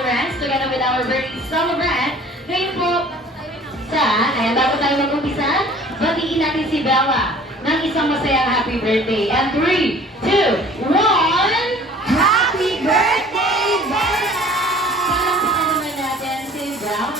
Daddy Rance, together with our birthday celebrant. Ngayon po, bago tayo mag-umpisa, batiin natin si Bella ng isang masayang happy birthday. And 3, 2, 1, Happy Birthday, Bella! Palakpakan naman natin si Bella.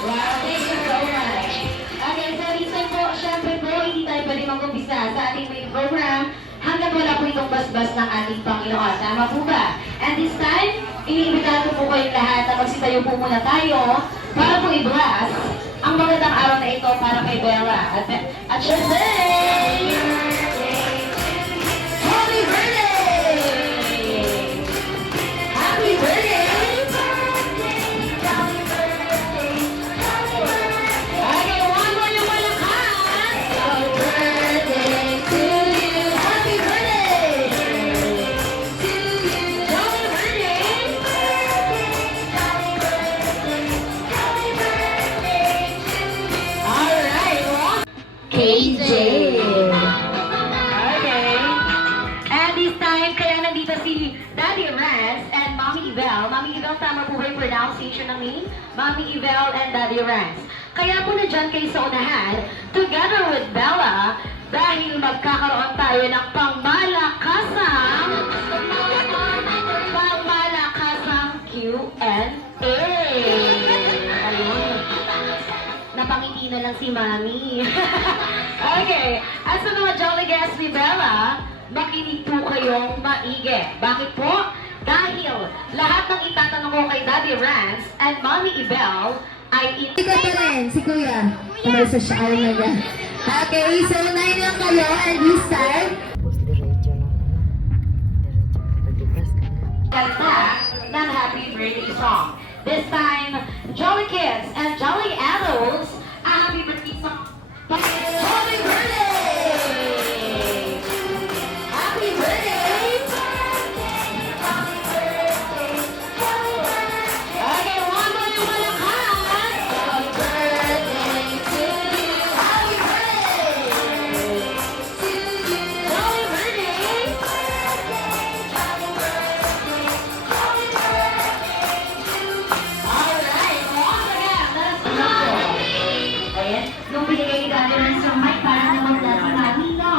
Wow, thank you so much. Okay, so this time po, syempre po, hindi tayo pwede mag-umpisa sa ating main program hanggang wala po itong basbas ng ating Panginoon. Tama po ba? And this time, iniimbitahan ko po kayong lahat na magsitayo po muna tayo para po i-bless ang magandang araw na ito para kay Bella. At syempre, Happy Birthday! Happy Birthday! Okay, one more yung malakas! Happy birthday to you! Happy birthday! To you! Happy birthday! Alright, KJ! Okay. And this time, kaya nandito si Daddy Rance and Mommy Evel. Mommy Evel, tama po ba yung pronunciation ng name? Mommy Evel and Daddy Rance. Kaya po na dyan kayo sa unahan, together with Bella, dahil magkakaroon tayo ng pangmalakasang Q&A. Ayun. Napangiti na lang si Mami. Okay. At sa mga jolly guests ni Bella, makinig po kayong maigi. Bakit po? Dahil lahat ng itatanong ko kay Daddy Rance and Mommy Evel ay Ikaw pa rin, si Kuya. Ano sa shower na yan. Okay, so 9 lang kayo and this time. kanta ng happy birthday song. This time, Jolly Kids and Jolly Adults, a happy birthday song. Happy birthday! Happy birthday! Okay, one more yung malakas. Happy birthday to you. Happy birthday to you. Jolly birthday. Alright, once again, let's go. Ayan, nung binigay ni Daddy Rance yung mic, parang naman dati Mami, no?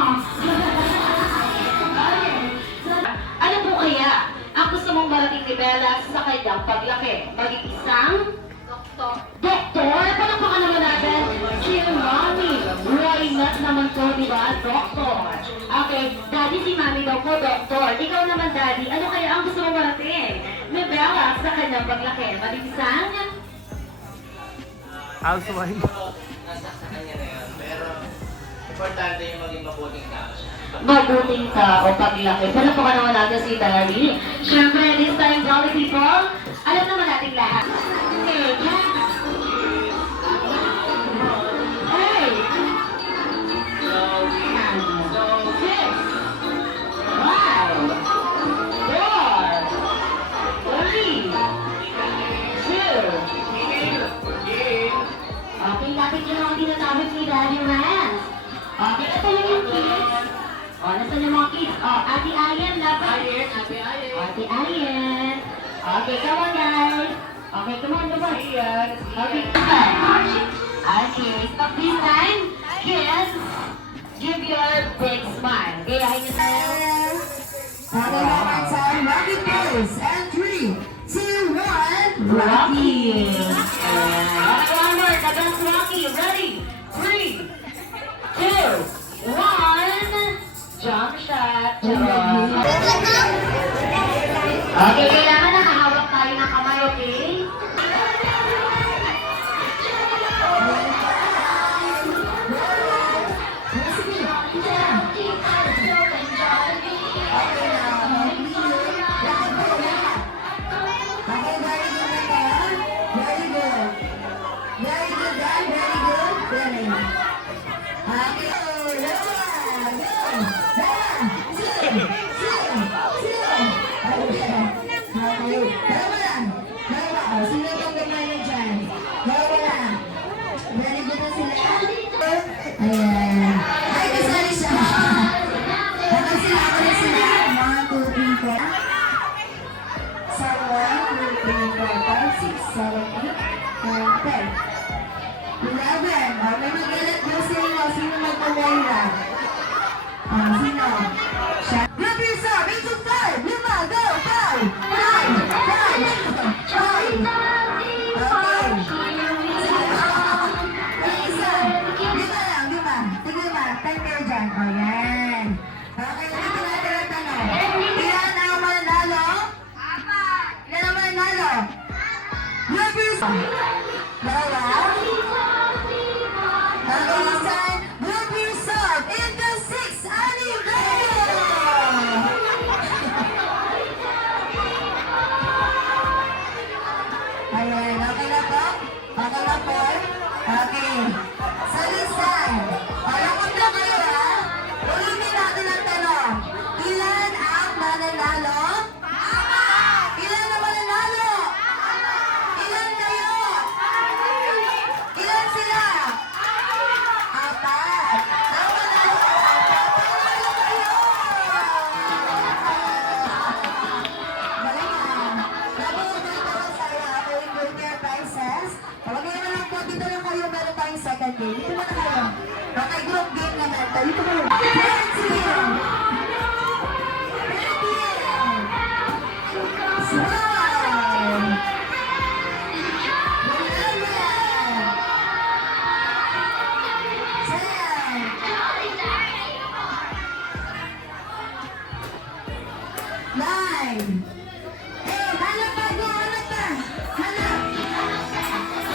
Okay. So, ano po kaya ang gusto mong marating ni Bella sa kanyang paglaki? Maging isang doktor? Palakpakan naman natin si Mami. Why not naman po, di ba? Doktor. Okay, Daddy, si Mami daw po, doktor. Ikaw naman, Daddy, ano kaya ang gusto mong marating ni Bella sa kanyang paglaki? Maging isang Housewife. Nasa sa kanya na yun. Pero, importante yung maging mabuting tao siya. mabuting tao paglaki. Palakpakan naman natin si Daddy. Siyempre, this time, jolly people, alam naman natin lahat. Okay, yes. Hey! Six, five, four, three, two. Okay, lapit yun ang tinatawag ni Daddy Rance. Okay, ito lang yung kids. O, nasan yung mga kids? O, Ate Ayan, lapit. Ate Ayan. Okay, come on guys. Okay, come on. Okay, okay, so this time, kids, give your big smile. Gayahin niyo tayo. Okay, one time. Rocky Boys. And 3, 2, 1. Rocky. Okay, one more. That's Rocky. Ready? 3, 2, 1. Jump shot. Okay, kailangan nakahawak tayo ng kamay, okay? Okay, very good na kayo. Very good. Very good, Dan. Very good. Very good. Okay. Sino itong gamay na dyan? Dalawa lang. Very good na sila. Ayan. Ay, kasali siya. Hanggang sila ako na sila. 1, 2, 3, 4. Sa 1, 2, 3, 4. 5, 6, 7, 8, 9, 10. 11. O, may mag-let go sa inyo. Sino magpamoira? Sino? Siya. Grab yourself. 8 to 5. 5. Go. 5. 5. 5. 5. Okay. Isa. 5 lang. 5. Sige ma. 10 kayo dyan. O, yan. Okay. Dito natin ang tanong. Ilan ang mananalo? Ilan ang mananalo? Grab yourself. Dalawa. Alisan, grab yourself in the 6th anniversary! Ayan, okay na po? Okay na po? Okay. Sa lisan, palakot na kayo ha? Ulitin natin ang tanong. Ilan ang mananalo? Ilan ang mananalo? Ilan kayo? Ilan sila? Apat. Ang manalo ay apat. Panalo kayo! Galingan. Bago dito saya ako yung Junior Princess. Kapag ngayon lang po, dito lang kayo. Meron tayong second game. Dito muna kayo. Okay, group game naman. Dito kayo. 9. Eh, hanap pa po, hanap pa. Hanap.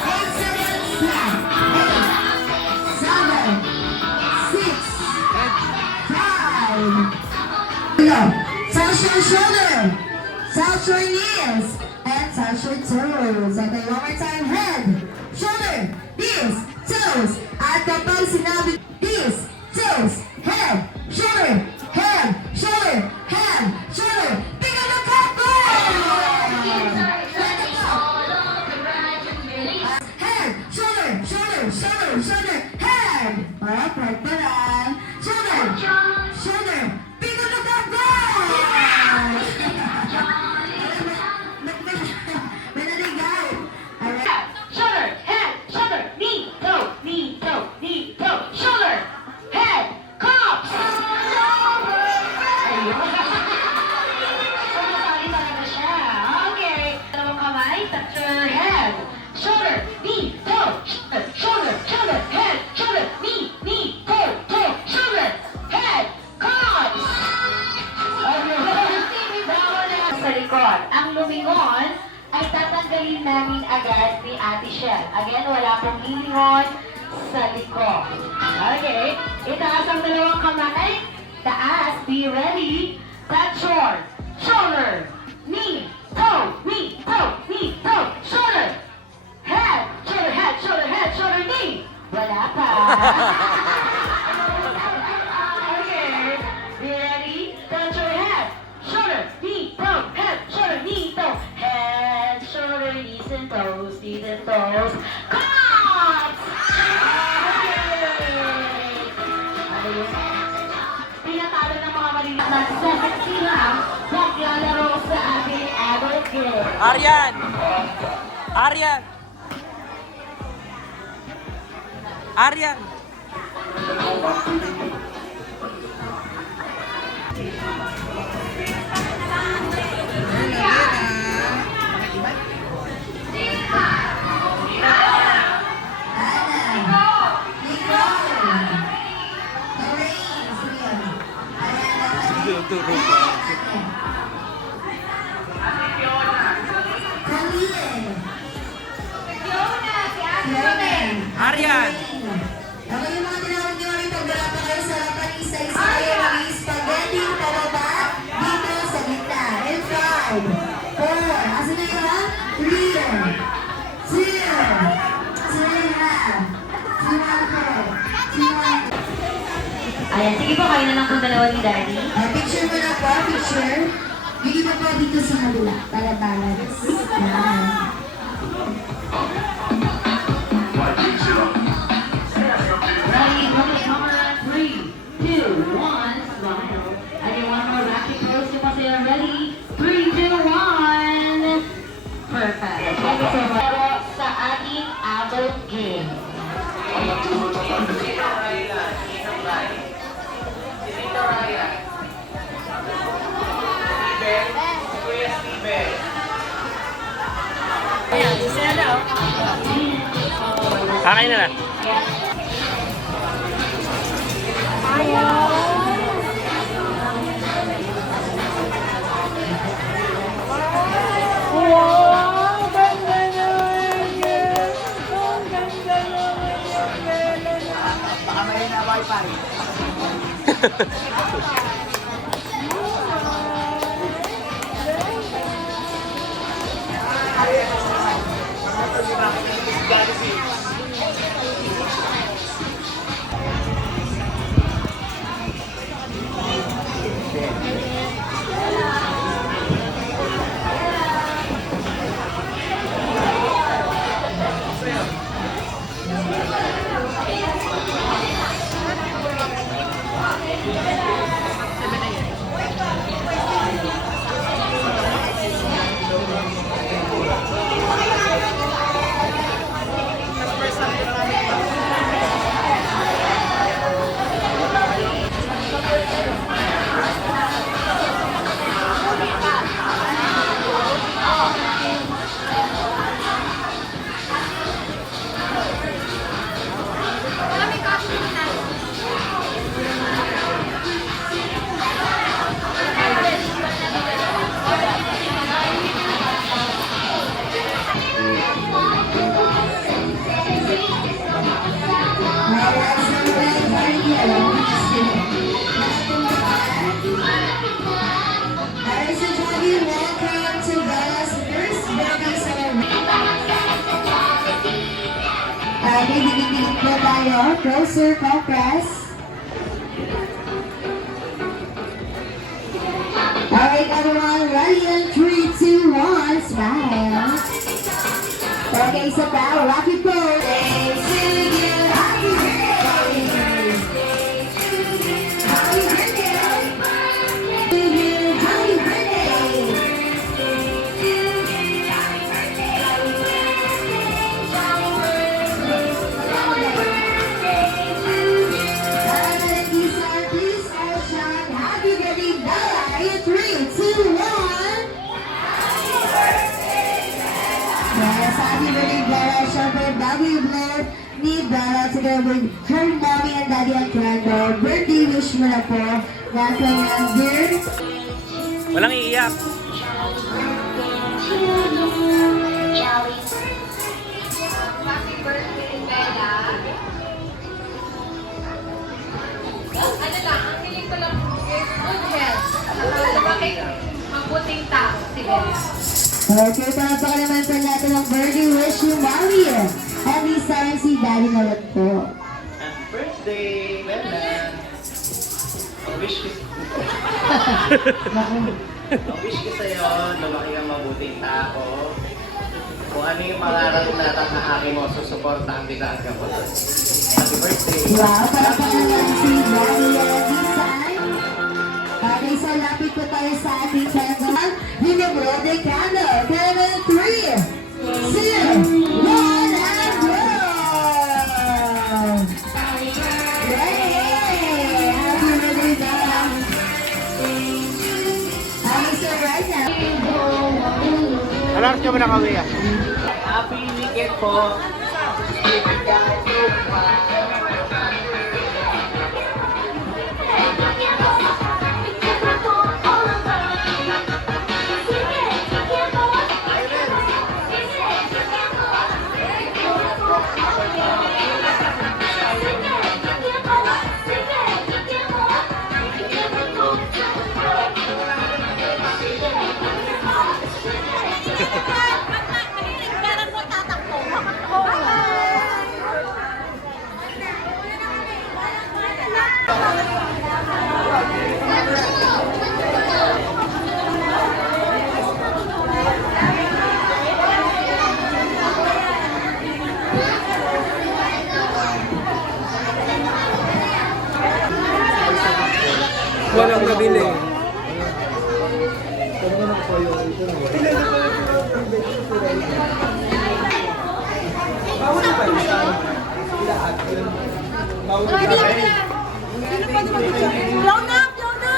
8 seconds na. 8, 7, 6, 5. Touch your shoulder. Touch your knees. And touch your toes. Okay, one more time. Head, shoulder, knees, toes. At kapag sinabi, knees, toes, head, shoulder, head, shoulder, head, shoulder. Pick up the couple! Head, shoulder, shoulder, shoulder, shoulder, head. Right pa lang. Shoulder, shoulder. Pick up the couple! Manaligaw. Alright. Shoulder, head, shoulder, knee, toe, knee, toe, knee, toe, shoulder, head, cups! Ayun. Sumasali talaga siya. Okay. Dalawang kamay, touch your head. Shoulder, knee, toe, shoulder, shoulder, head, shoulder, knee, toe, toe, shoulder, head, cups! Sa likod. Ang lumingon ay tatanggalin namin agad ni Ate Shell. Again, wala pong lilingon sa likod. Okay. Itaas ang dalawang kamay. Taas. Be ready. Touch your shoulder, knee, toe, knee, toe, knee, toe, shoulder, head, shoulder, head, shoulder, head, shoulder, knee. Wala pa. Okay. Be ready. Touch your head, shoulder, knee, toe, head, shoulder, knee, toe, head, shoulder, knees and toes, Cops! Okay. Pinatalo ng mga maliliit na 17 lang, maglalaro sa ating adult game. Aryan! Aryan! Aryan! Aryan! Ako yung mga tinawag niyo rin pag wala pa kayo sa lapan, isa-isa kayo mag-spaghetti pababa dito sa gitna. In 5, 4, asa na yun? 3, 2, 2 Ayan, sige po, kayo na lang kung dalawa ni Daddy. Picture mo na po, picture. Yung iba po dito sa kabila, para balance. Yan. Ready, okay, camera, 3, 2, 1, smile. I need one more rapid pose. You must say ready. 3, 2, 1. Perfect. Pero sa ating adult game. Kakain na na. Ladies and gentlemen, welcome to Bella's first birthday celebration. Bibigyan po tayo. Closer, compress. Alright, everyone, ready in 3, 2, 1, smile. Okay, so now, rocky pose. Day to you, happy birthday. Happy birthday. To you, happy birthday. Please all shout happy birthday, Bella, in 3, 2, 1. Yes, happy birthday, Bella. Siyempre, bago yung blow ni Bella together with her mommy and daddy at Crando. Birthday wish mo na po na kanyang dear. Walang iiyak. Happy birthday, Bella. Ano lang, ang hiling ko lang is good health. Lumaki, mabuting tao si Bella. Okay, palapaka naman po natin ang birthday wish ni mommy. At this time si daddy na lang po. Happy birthday, Bella! Wish ko wish ko sa'yo, lumaki kang mabuting tao. Kung ano yung pangarap na tatahaki mo, susuportahan kita hanggang po. Happy birthday! Wow, palapaka naman si daddy at this time. Okay, so lapit po tayo sa ating candle. Hinabro de candle. Candle 3, 2, 1, and go! Yay! Happy birthday, Bella. Okay, so right now. Alam ka ba nakawaya? Happy weekend po! Blow na! Blow na!